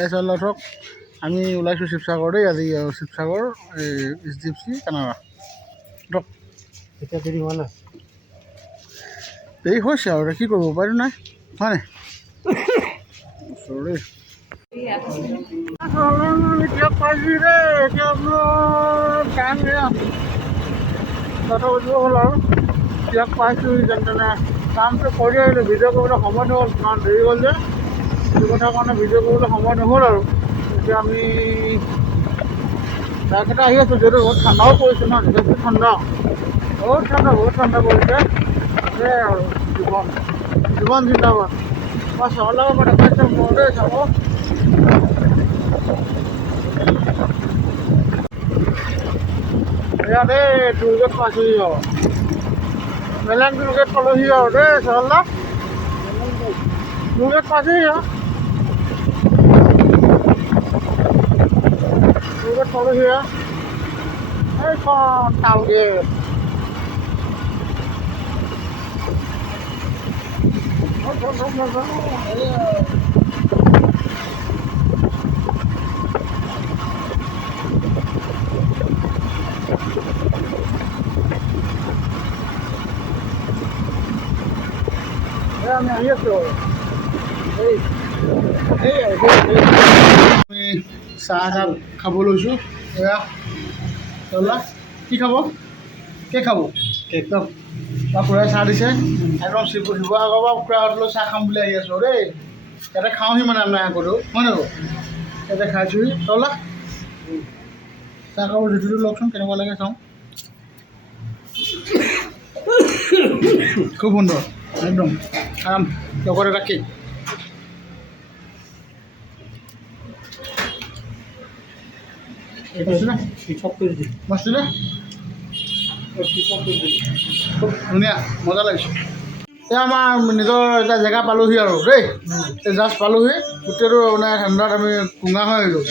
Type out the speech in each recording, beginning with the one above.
তাৰপিছত ধৰক আমি ওলাইছোঁ শিৱসাগৰ দেই আজি শিৱসাগৰ SDFC কানাড়া ধৰক এতিয়া দেৰি হোৱা নাই দেৰি হৈছে আৰু কি কৰিব উপায়তো নাই হয় নাই এতিয়া পাইছোঁ দেই এতিয়া আপোনাৰ টাইম কথা বুজিব হ'ল আৰু এতিয়া পাইছোঁ যেন তেনে কামটো কৰি আহিলোঁ ভিডিঅ' কৰিবলৈ সময় নহ'ল কাৰণ দেৰি হ'ল যে সেইটো কথাৰ কাৰণে ভিডিঅ' কৰিবলৈ সময় নহ'ল আৰু এতিয়া আমি তাৰপিছতে আহি আছোঁ যিহেতু বহুত ঠাণ্ডাও পৰিছে ন যথেষ্ট ঠাণ্ডা বহুত ঠাণ্ডা পৰিছে সেয়াই আৰু জীৱন জিন্দাবাদ মই চাব লগা মই দেখাইছোঁ মোৰ দেই চাব এয়া দেই টুলগেট পাইছোঁহি আৰু মেলেং টুলগেট পালোহি আৰু দেই চালা টুলগেট পাইছোঁহি আৰু টুলগেট পালোহি আৰু এইখন টাউনগেট আমি আহি আছোঁ আমি চাহ একাপ খাব লৈছোঁ এয়া চলা কি খাব কেক খাব কেক বা খুৰাই চাহ দিছে একদম শিৱসাগৰৰ পৰা খুৰাহঁতলৈ চাহ খাম বুলি আহি আছোঁ দেই ইয়াতে খাওঁহি মানে আমি আগতেও হয় নহয় ইয়াতে খাইছোঁহি চলা চাহ খাব জুতিটো লওকচোন কেনেকুৱা লাগে চাওঁ খুব সুন্দৰ একদম আৰাম লগত এটা কেক মস্তি নে খুব ধুনীয়া মজা লাগিছে এতিয়া আমাৰ নিজৰ এটা জেগা পালোহি আৰু দেই জাষ্ট পালোহি গোটেইটো মানে ঠাণ্ডাত আমি কুঙা হৈ আহিলোঁ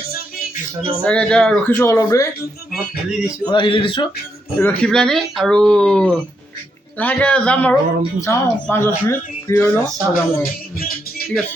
তাকে এতিয়া ৰখিছোঁ অলপ দেৰি অলপ হিলি দিছোঁ ৰখি পেলাইনি আৰু লাহেকৈ যাম আৰু চাওঁ 5-10 মিনিট ফ্ৰী হৈ লওঁ যাম আৰু ঠিক আছে